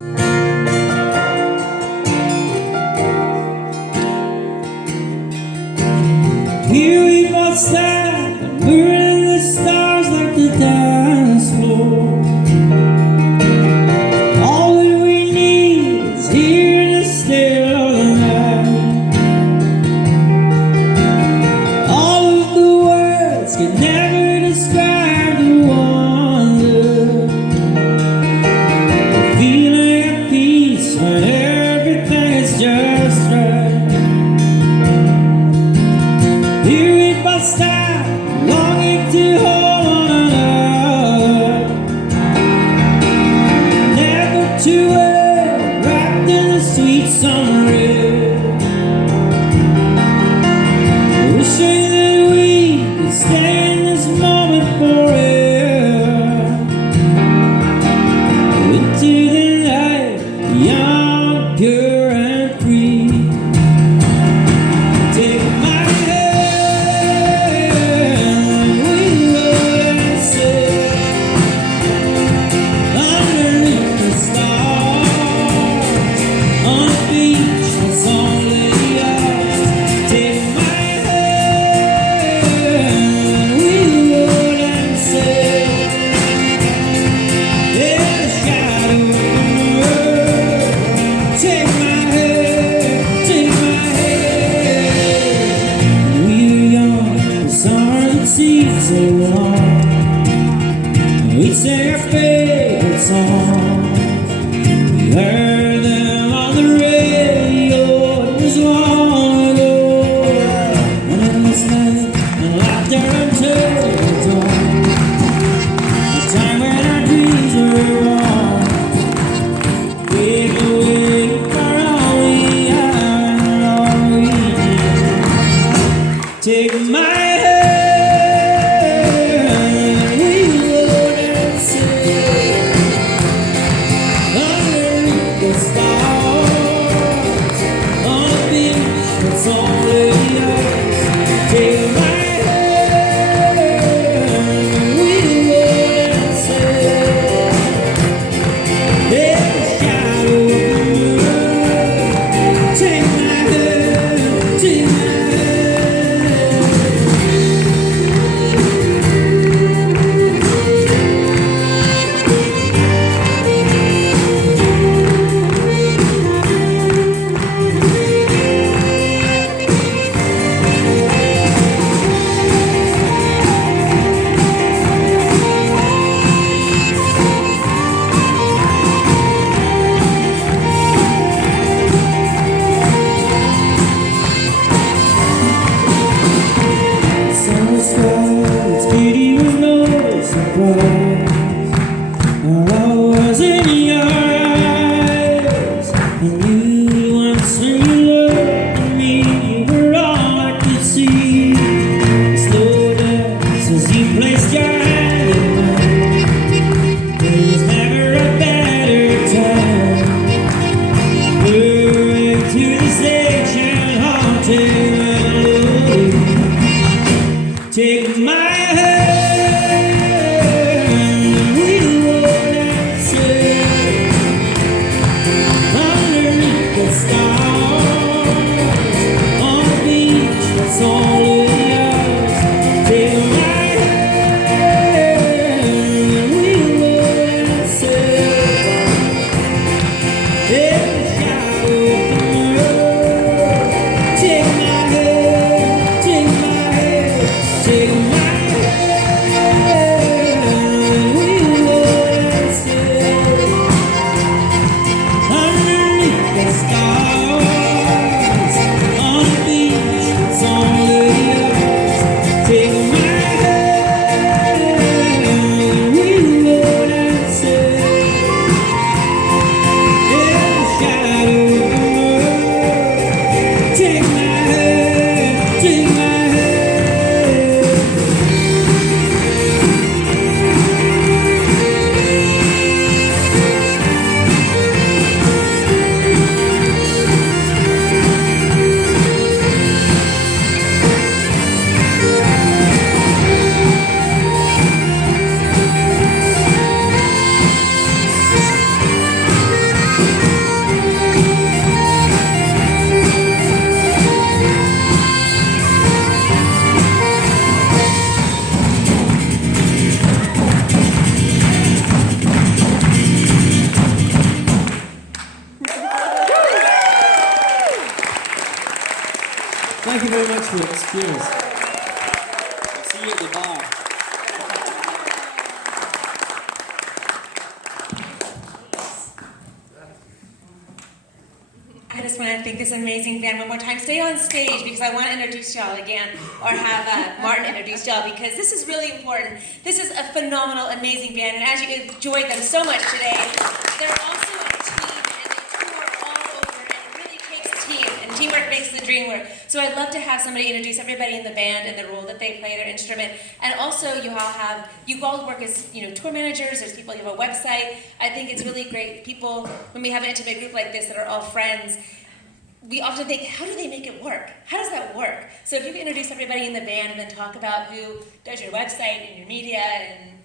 Here we both stand, burning the stars like the dance floor. All that we need is here in the still of the night. All of the words can never describe the wonder, the feeling of peace when everything is just right. Here we both stand, longing to hold one another, never to wait, wrapped in the sweet summer air. Wishing that we could stay in this moment forever, into the night, young, pure and free. Take my hand, we will sail underneath the stars on a beach that's only ours. Take my hand, we will sail in the shadow of the world. Take my hand, take my hand. We were young, the stars would seem so long. We'd sing our favorite songs. We heard them on the radio. It was long ago. An endless night and laughter until the dawn. The time when our dreams were wrong. We'd go waiting for all we had and all we need. Take my hand, we would sail underneath the stars on a beach that's only ours. Take my hand, we would sail in the shadow of the world. Take my hand, take my hand. you very much, folks. Cheers. I'll see you at the bar. I just want to thank this amazing band one more time. Stay on stage because I want to introduce y'all again, or have Martin introduce y'all, because this is really important. This is a phenomenal, amazing band, and as you enjoyed them so much today, they're also a team, and they tour all over, and it really takes a team, and teamwork makes the dream work. So I'd love to have somebody introduce everybody in the band and the role that they play, their instrument, and also you all work as tour managers. There's people, you have a website. I think it's really great. People, when we have an intimate group like this that are all friends, we often think, how do they make it work? How does that work? So if you can introduce everybody in the band and then talk about who does your website and your media, and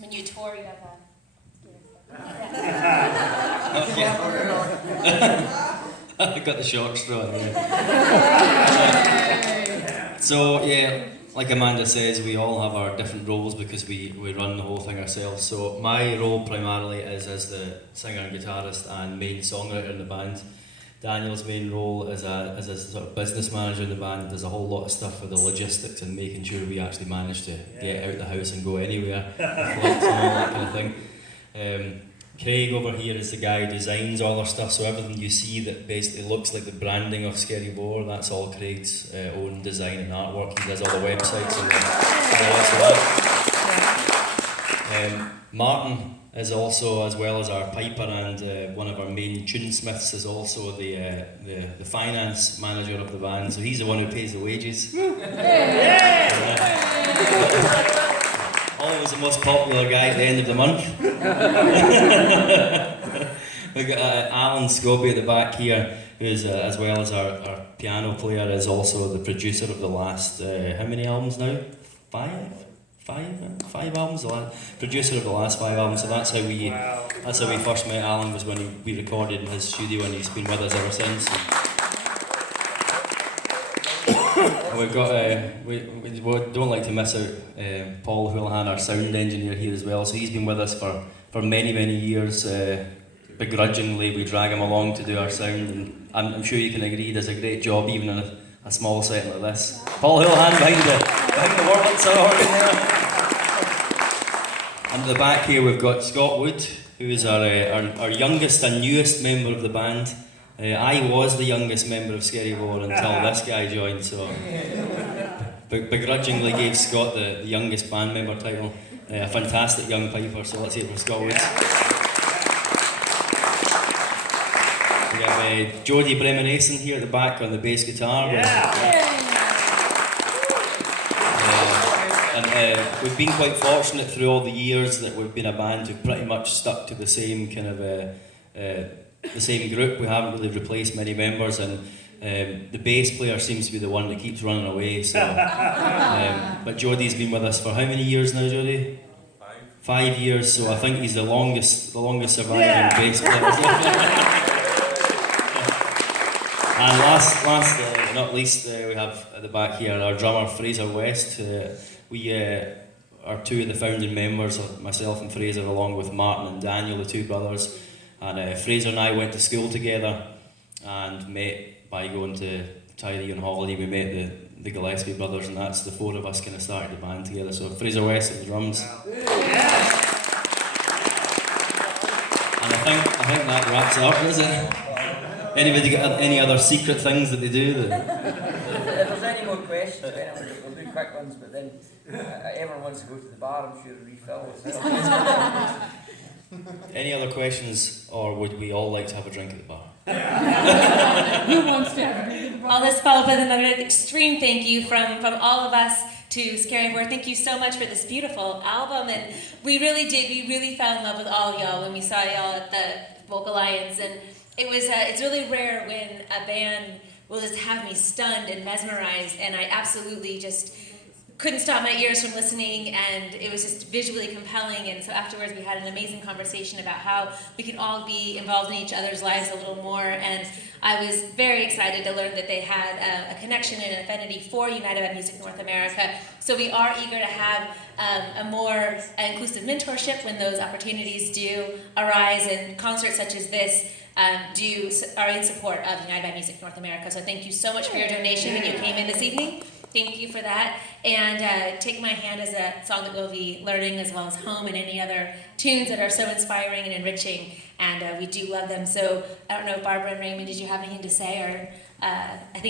when you tour, you have I got the short straw. So yeah, like Amanda says, we all have our different roles because we run the whole thing ourselves. So my role primarily is as the singer and guitarist and main songwriter in the band. Daniel's main role is as a sort of business manager in the band. There's a whole lot of stuff with the logistics and making sure we actually manage to get out the house and go anywhere, flights and all that kind of thing. Craig over here is the guy who designs all our stuff, so everything you see that basically looks like the branding of Scary Boar, that's all Craig's own design and artwork. He does all the websites and all that. Martin is also, as well as our piper and one of our main tunesmiths, is also the finance manager of the band, so he's the one who pays the wages. Always the most popular guy at the end of the month. We've got Alan Scobie at the back here, who's as well as our piano player, is also the producer of the last, how many albums now? Five albums. Producer of the last 5 albums. So that's how we first met Alan, was when we recorded in his studio, and he's been with us ever since. And we've got we don't like to miss out Paul Houlihan, our sound engineer, here as well. So he's been with us for many years. Begrudgingly, we drag him along to do our sound, and I'm sure you can agree he does a great job even in a small set like this. Paul Houlihan behind the Wurlitzer organ there. And at the back here we've got Scott Wood, who is our youngest and newest member of the band. I was the youngest member of Scary Boar until this guy joined, so begrudgingly gave Scott the youngest band member title. A fantastic young piper, so let's hear it for Scott Wood. We have Jody Bremerson here at the back on the bass guitar. And we've been quite fortunate through all the years that we've been a band who've pretty much stuck to the same kind of the same group. We haven't really replaced many members, and the bass player seems to be the one that keeps running away. So, but Jody's been with us for how many years now, Jody? 5 years. So I think he's the longest surviving bass player. And last but not least, we have at the back here our drummer Fraser West. We are 2 of the founding members, myself and Fraser, along with Martin and Daniel, the 2 brothers. And Fraser and I went to school together and met by going to Tyree on holiday. We met the Gillespie brothers, and that's the 4 of us kind of started the band together. So Fraser West at the drums. And I think that wraps it up, does it? Anybody got any other secret things that they do? If there's any more questions, we'll do quick ones, but then everyone wants to go to the bar, I'm sure, to refill. Any other questions, or would we all like to have a drink at the bar? Who wants to have a drink at the bar? I'll just follow up with another extreme thank you from all of us to Scary Boar. Thank you so much for this beautiful album, and we really fell in love with all y'all when we saw y'all at the Folk Alliance, and it's really rare when a band will just have me stunned and mesmerized, and I absolutely just couldn't stop my ears from listening, and it was just visually compelling. And so afterwards we had an amazing conversation about how we could all be involved in each other's lives a little more, and I was very excited to learn that they had a connection and an affinity for United by Music North America. So we are eager to have a more inclusive mentorship when those opportunities do arise, and concerts such as this are in support of United by Music North America. So thank you so much for your donation when you came in this evening. Thank you for that. And Take My Hand is a song that we'll be learning, as well as Home and any other tunes that are so inspiring and enriching. And we do love them. So I don't know, Barbara and Raymond, did you have anything to say? Or I think